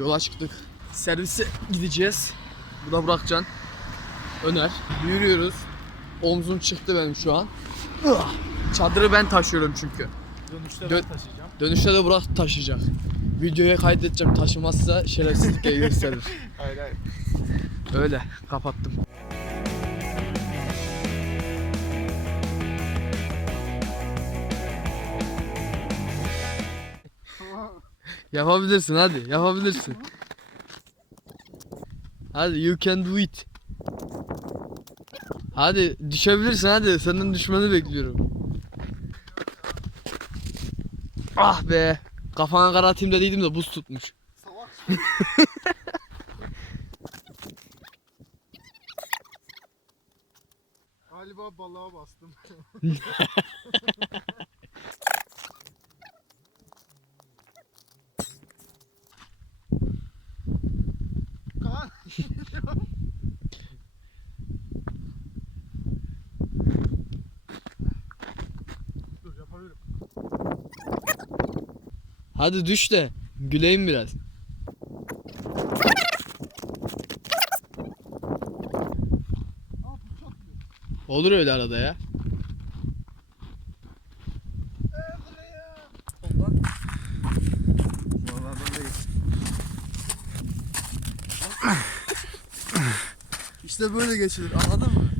Yola çıktık. Servise gideceğiz. Bu da Burakcan. Öner. Yürüyoruz. Omzum çıktı benim şu an. Çadırı ben taşıyorum çünkü. Dönüşte Dö- ben taşıyacağım. Dönüşte de Burak taşıyacak. Videoya kaydedeceğim. Taşımazsa şerefsizlik gösterir. Hayır hayır. Öyle. Kapattım. Yapabilirsin hadi. Yapabilirsin. Hadi you can do it. Hadi düşebilirsin hadi. Senden düşmeni bekliyorum. Ah be. Kafana karatayım dediydim de buz tutmuş. Galiba balığa bastım. Hadi düş de güleyim biraz. Olur öyle arada ya. İşte böyle geçilir anladın mı?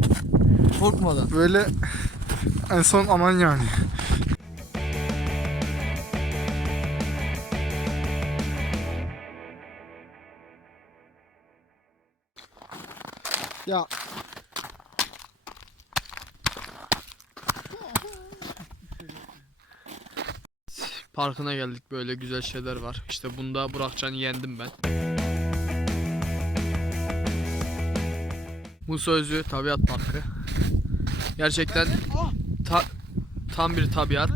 Korkmadan. Böyle en son aman yani. Ya Parkına geldik böyle güzel şeyler var. İşte bunda Burakcan'ı yendim ben. Musa Özü Tabiat Parkı. Gerçekten ta- tam bir tabiat.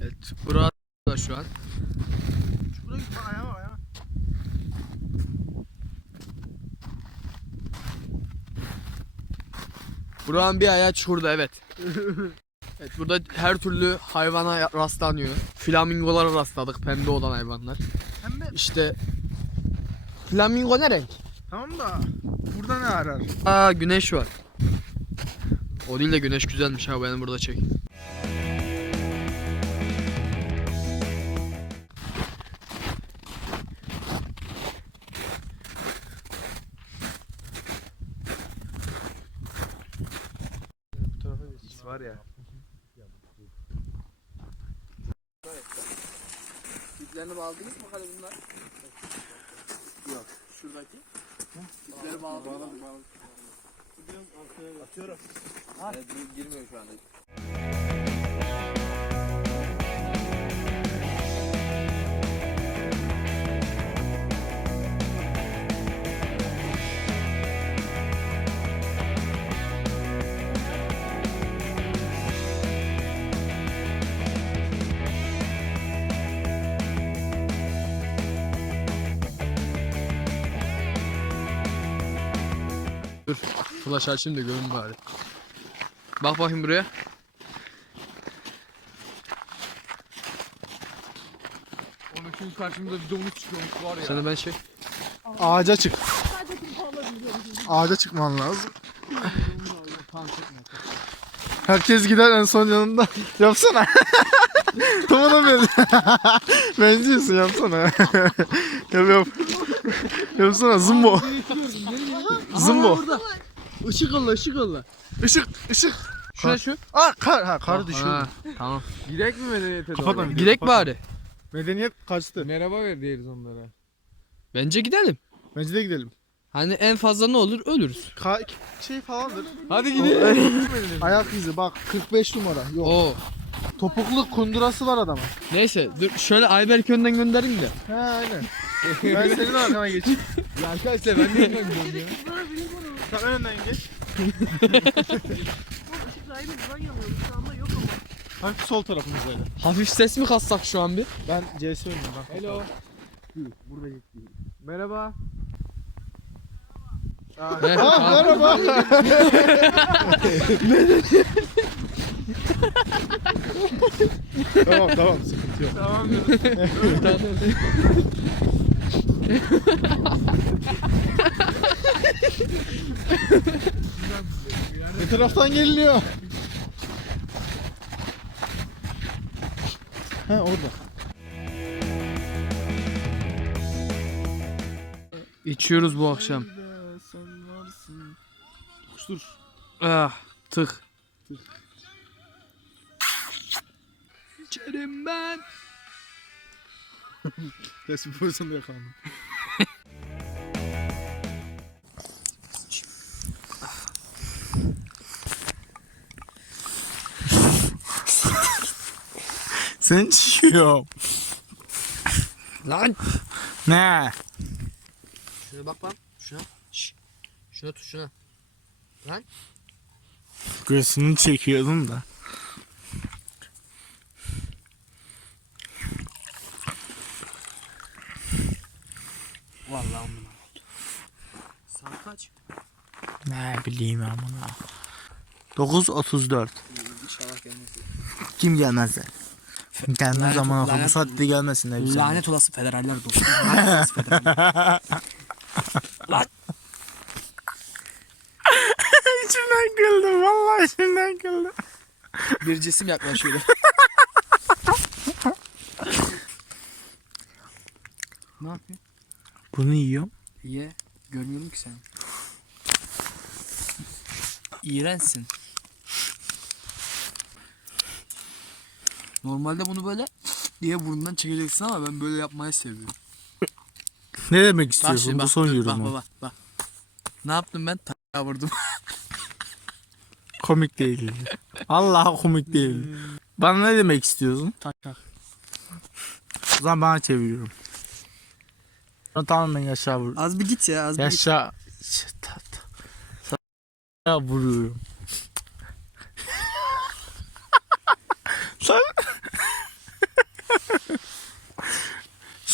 Evet, burada şu an. Şuraya git bak ayağıma ayağıma. Buranın bir ayağı çukurda evet. evet burada her türlü hayvana rastlanıyor. Flamingolara rastladık pembe olan hayvanlar. Hem de İşte Flamingo ne renk? tamam da burada ne arar? Aa güneş var. O değil de güneş güzelmiş ha benim burada çek. İplerini bağladınız mı hadi bunlar? Yok. Şuradaki. İpleri bağladınız mı? Atıyorum. Evet, bu girmiyor şu anda. Flash açayım da görün bari. Bak bakayım buraya. Onun için karşımıza bir domuz çıkıyormuş var ya. Seni ben çek. Ağaca çık. Ağaca çıkman lazım. Herkes gider en son yanında. Yapsana. Tam ona ben. Benziyorsun yapsana. yap yap. Yapsana zımbo. Zımbo. Işık Allah ışık Allah. Işık ışık. Şuna şu. Aa kar ha kar düşüyor. Ha, tamam. Girek mi medeniyete Kapatma. doğru? Gidek bari. Medeniyet kaçtı. Merhaba ver diyoruz onlara. Bence gidelim. Bence de gidelim. Hani en fazla ne olur ölürüz. Ka şey falandır. Hadi gidelim. Ayak izi bak 45 numara. Yok. Oo. Topuklu kundurası var adamın. Neyse dur şöyle Ayberk önden göndereyim de. He aynen. ben senin arkana geçeyim. ya arkadaşlar ben de gidiyorum ya. Sen önden geç. Hafif sol tarafımızdaydı. Hafif ses mi kassak şu an bir? Ben CS oynuyorum bak. Hello. Burada gitti. Merhaba. Aa tamam. merhaba. tamam tamam sıkıntı yok. Tamam diyorum. Ne taraftan geliniyor? He orada. İçiyoruz bu akşam. Dur. Ah tık. İçerim ben. Resim pozisyonda yakalandım. Sen çıkıyor. Lan. Ne? Şuna bak lan. Şuna. Şş. Şuna tut şuna. Göğsünü çekiyordum da. Vallahi amına. Saat kaç? Ne bileyim amına. 9.34. İnşallah gelmez. Kim gelmezler? Gelmez Lanet- zaman bu lanet- saatte gelmesin ne güzel. Lanet olası federaller dostum. Lanet olası federaller. içimden güldüm vallahi içimden güldüm. Bir cisim yaklaşıyor. ne yapıyor? Bunu yiyorum. Ye. Görmüyorum ki seni. İğrençsin. Normalde bunu böyle diye burnundan çekeceksin ama ben böyle yapmayı seviyorum. Ne demek istiyorsun şimdi bu son dur, yorumu? Bak bak bak. Ne yaptım ben? Ta vurdum. Komik değil. Allah komik değil. Bana ne demek istiyorsun? tak tak. O zaman bana çeviriyorum. Tamam ben yaşa vur. Az bir git ya az bir git. Yaşa. Ta- ta- Sana vuruyorum. Sen...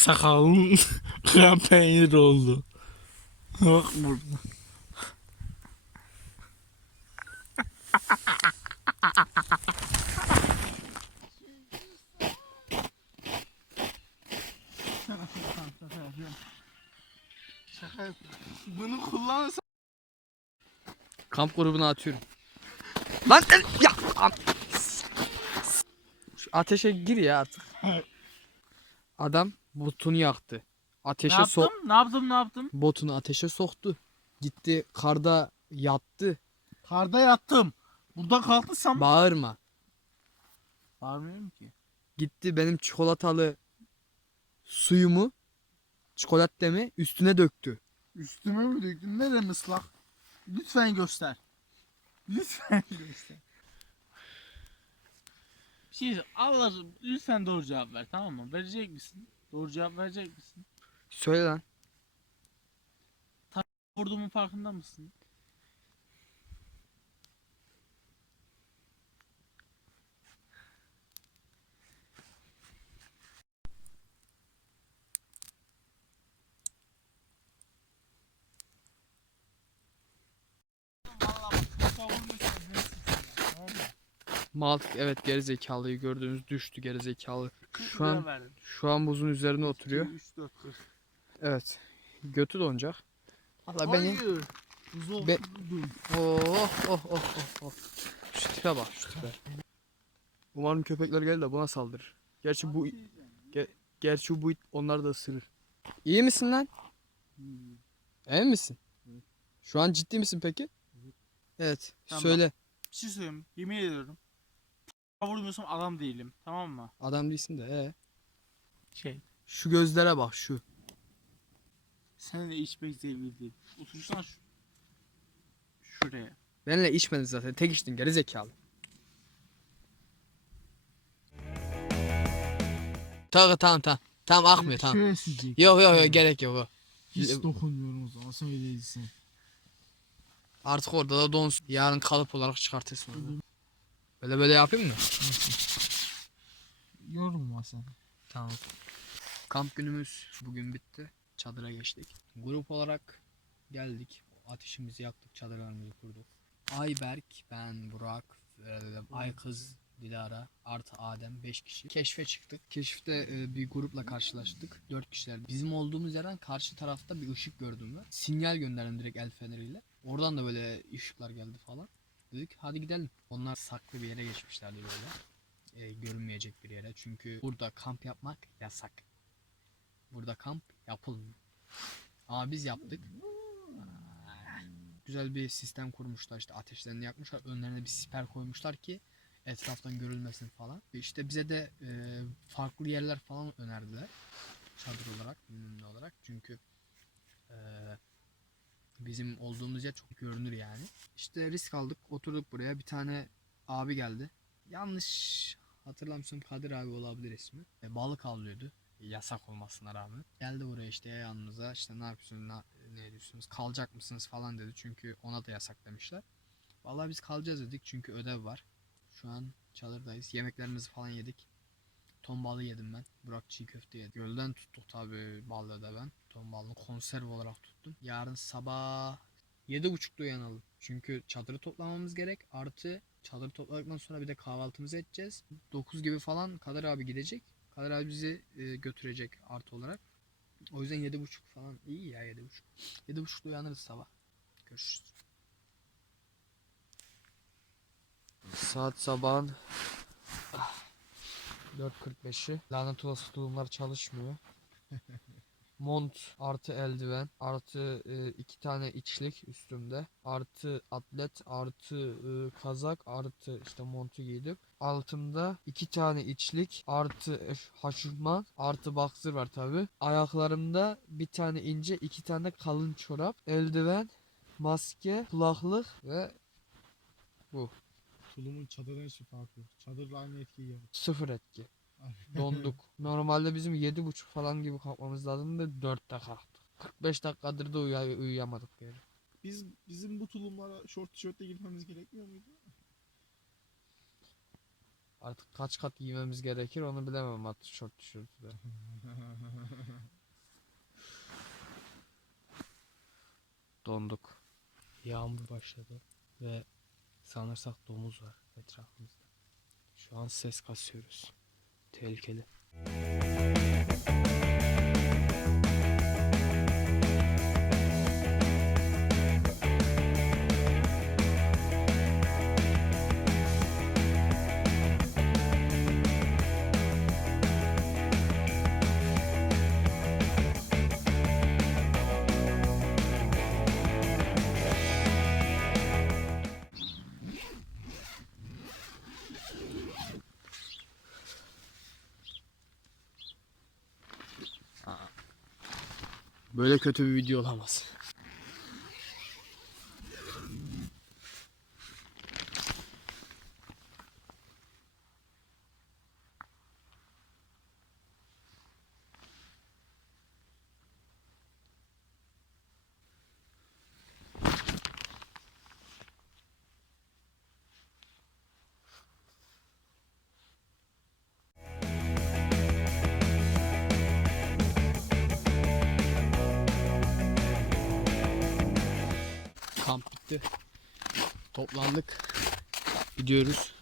Sakalın peynir oldu. Bak burada. Bunu kullanırsan Kamp grubuna atıyorum. Lan ya. Şu ateşe gir ya artık. Adam botunu yaktı. Ateşe sok Ne yaptım ne yaptım? botunu ateşe soktu. Gitti karda yattı. Karda yattım. Burada kalktıysam Bağırma. Bağırmıyorum ki. Gitti benim çikolatalı suyumu çikolatlemi üstüne döktü. Üstüme mi döktün? Neren ıslak? Lütfen göster. Lütfen göster. Bir şey Allah lütfen doğru cevap ver tamam mı? Verecek misin? Doğru cevap verecek misin? Söyle lan. Vurduğumun farkında mısın? Maltık evet gerizekalıyı gördüğünüz düştü gerizekalı. Şu an şu an buzun üzerine oturuyor. 3 4 40. Evet. Götü donacak. Valla benim Hayır. Buzu Be-. Oh oh oh oh oh. Şu tipe bak şu tipe. Umarım köpekler gelir de buna saldırır. Gerçi bu gerçi bu it onları da ısırır. İyi misin lan? Emin misin? Şu an ciddi misin peki? Evet. Tamam. Söyle. Bir şey söyleyeyim. Yemin ediyorum. Vurmuyorsam adam değilim. Tamam mı? Adam değilsin de. Ee. Şey. Şu gözlere bak şu. Seninle içmek zevkli değil. Otursana şu. Şuraya. Benimle içmedin zaten. Tek içtin geri zekalı. Tamam tamam tamam. Tamam akmıyor tamam. Şöyle. Yok yok yok gerek yok. Hiç dokunmuyorum o zaman söyleyicisin. Artık orada da donsun. Yarın kalıp olarak çıkartırsın onu. Böyle böyle yapayım mı? Yorulma sen. Tamam. Kamp günümüz bugün bitti. Çadıra geçtik. Grup olarak geldik. Ateşimizi yaktık, çadırlarımızı kurduk. Ayberk, ben, Burak, e, Aykız Dilara, artı Adem 5 kişi. Keşfe çıktık. Keşifte e, bir grupla karşılaştık. 4 kişiler. Bizim olduğumuz yerden karşı tarafta bir ışık gördüm ben. Sinyal gönderdim direkt el feneriyle. Oradan da böyle ışıklar geldi falan. Dedik hadi gidelim. Onlar saklı bir yere geçmişlerdi böyle. E, görünmeyecek bir yere. Çünkü burada kamp yapmak yasak. Burada kamp yapılmıyor. Ama biz yaptık. Güzel bir sistem kurmuşlar işte ateşlerini yakmışlar. Önlerine bir siper koymuşlar ki etraftan görülmesin falan. İşte bize de e, farklı yerler falan önerdiler. Çadır olarak, bilmem ne olarak. Çünkü e, bizim olduğumuz yer çok görünür yani. İşte risk aldık, oturduk buraya. Bir tane abi geldi. Yanlış hatırlamıyorsam Kadir abi olabilir ismi. E, balık avlıyordu. Yasak olmasına rağmen. Geldi buraya işte yanımıza işte ne yapıyorsunuz, ne, ne ediyorsunuz, kalacak mısınız falan dedi. Çünkü ona da yasak demişler. Vallahi biz kalacağız dedik çünkü ödev var. Şu an çadırdayız. Yemeklerimizi falan yedik. Ton balığı yedim ben. Burak çiğ köfte yedi. Gölden tuttuk tabi balığı da ben. Ton balığını konserve olarak tuttum. Yarın sabah 7.30'da uyanalım. Çünkü çadırı toplamamız gerek. Artı çadırı topladıktan sonra bir de kahvaltımızı edeceğiz. 9 gibi falan Kadir abi gidecek. Kadir abi bizi e, götürecek artı olarak. O yüzden 7.30 falan iyi ya 7.30. 7.30'da uyanırız sabah. Görüşürüz. Saat sabahın ah, 4.45'i. Lanet olası tulumlar çalışmıyor. Mont artı eldiven artı e, iki tane içlik üstümde artı atlet artı e, kazak artı işte montu giydim. Altımda iki tane içlik artı haşırman artı boxer var tabi. Ayaklarımda bir tane ince iki tane kalın çorap eldiven maske kulaklık ve Tulumun çadırın hiçbir farkı yok. Çadırla aynı etkiyi yapıyor. sıfır etki. Donduk. Normalde bizim yedi buçuk falan gibi kalkmamız lazımdı. Dörtte kalktık. 45 dakikadır da uya- uyuyamadık yani. Biz bizim bu tulumlara şort tişörtle girmemiz gerekmiyor muydu? Artık kaç kat giymemiz gerekir onu bilemem artık şort tişörtü de. Donduk. Yağmur başladı ve sanırsak domuz var etrafımızda. Şu an ses kasıyoruz. Tehlikeli. Böyle kötü bir video olamaz. Toplandık. Gidiyoruz.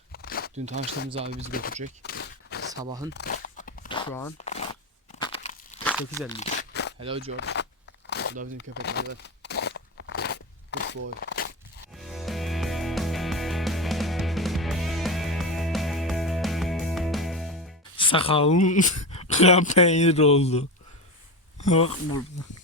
Dün tanıştığımız abi bizi götürecek. Sabahın şu an 8.53. Hello George. Bu da bizim köpeklerden. Good boy. Sakalın kara peynir oldu. Bak burada.